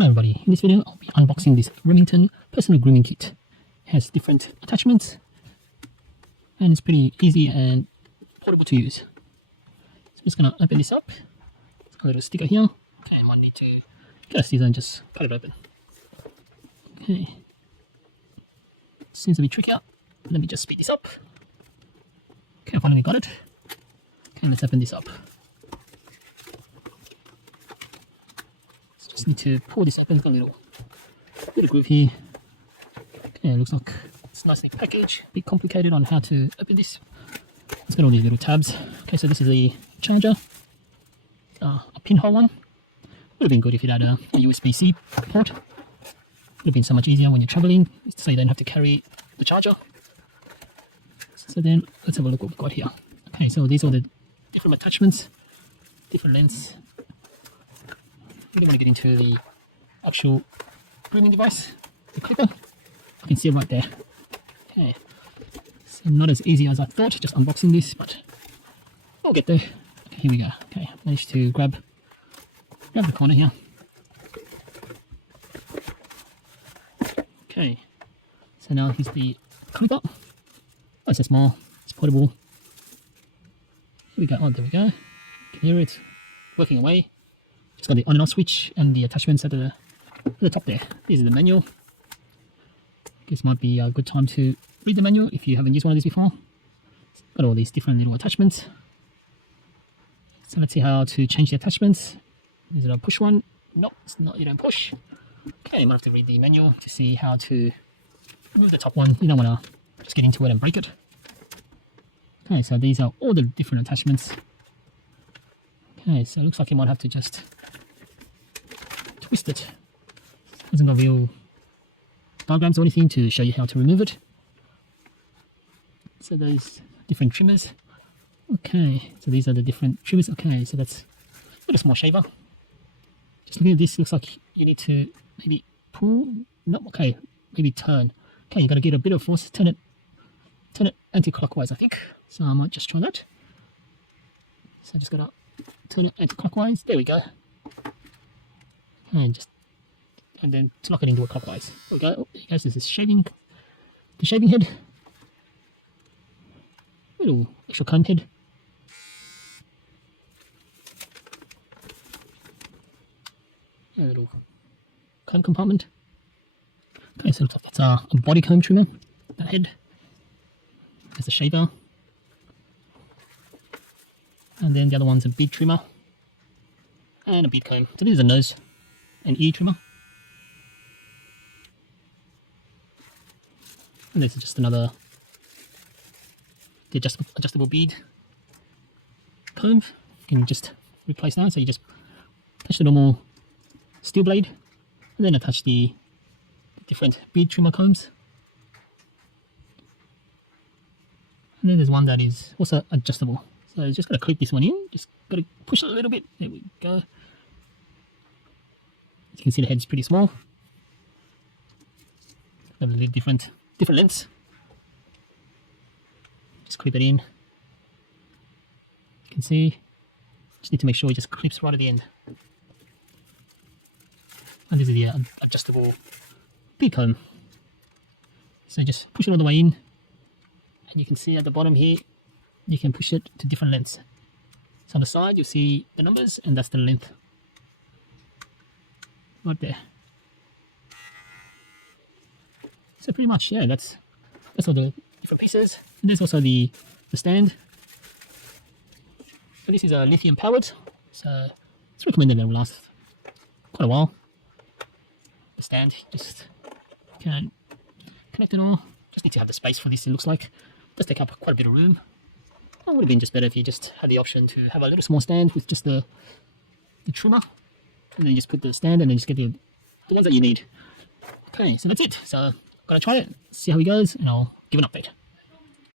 Hello everybody, in this video I'll be unboxing this Remington personal grooming kit. It has different attachments and it's pretty easy and portable to use. So I'm just going to open this up. It's got a little sticker here. Okay, I might need to get a scissor and just cut it open. Okay, seems a bit tricky. Let me just speed this up. Okay, I finally got it. Okay, let's open this up. Just need to pull this open. It's got a little groove here. Okay, it looks like it's nicely packaged. A bit complicated on how to open this. It's got all these little tabs. Okay, so this is the charger, a pinhole one. Would have been good if it had a USB-C port. Would have been so much easier when you're traveling, so you don't have to carry the charger. So then let's have a look what we've got here. Okay, so these are the different attachments, different lengths. We don't want to get into the actual grooming device, the clipper. You can see it right there. Okay, so not as easy as I thought, just unboxing this, but I'll get there. Okay, here we go. Okay, managed to grab the corner here. Okay, so now here's the clipper. Oh, it's so small, it's portable. Here we go. Oh, there we go. You can hear it working away. It's got the on and off switch and the attachments at the top there. This is the manual. This might be a good time to read the manual if you haven't used one of these before. It's got all these different little attachments. So let's see how to change the attachments. Is it a push one? No, it's not. You don't push. Okay, you might have to read the manual to see how to remove the top one. You don't want to just get into it and break it. Okay, so these are all the different attachments. Okay, so it looks like you might have to just twist it. Hasn't got real diagrams or anything to show you how to remove it. So those different trimmers. Okay, so these are the different trimmers. Okay, so that's a small shaver. Just looking at this, looks like you need to maybe pull. No, okay, maybe turn. Okay, you got to get a bit of force. Turn it anti-clockwise, I think. So I might just try that. So I just gotta turn it anti-clockwise. There we go. And then to lock it into a clockwise. There we go. Oh, there goes. There's this the shaving head. Little extra comb head. A little comb compartment. Okay, so it looks like it's a body comb trimmer. That head. There's a shaver. And then the other one's a bead trimmer. And a bead comb. So this is a nose and ear trimmer. And this is just another adjustable bead comb. You can just replace that. So you just attach the normal steel blade and then attach the different bead trimmer combs. And then there's one that is also adjustable. So just got to clip this one in. Just got to push it a little bit. There we go. As you can see, the head's pretty small. Got a little different lengths. Just clip it in. You can see. Just need to make sure it just clips right at the end. And this is the adjustable bead comb. So just push it all the way in. And you can see at the bottom here, you can push it to different lengths. So on the side, you see the numbers, and that's the length. Right there. So pretty much, yeah, that's all the different pieces. And there's also the stand. So this is a lithium powered. So it's recommended that it will last quite a while. The stand, just can connect it all. Just need to have the space for this, it looks like. It does take up quite a bit of room. It would have been just better if you just had the option to have a little small stand with just the trimmer, and then you just put the stand and then just get the ones that you need. Okay, so that's it. So I'm gonna try it, see how it goes, and I'll give an update.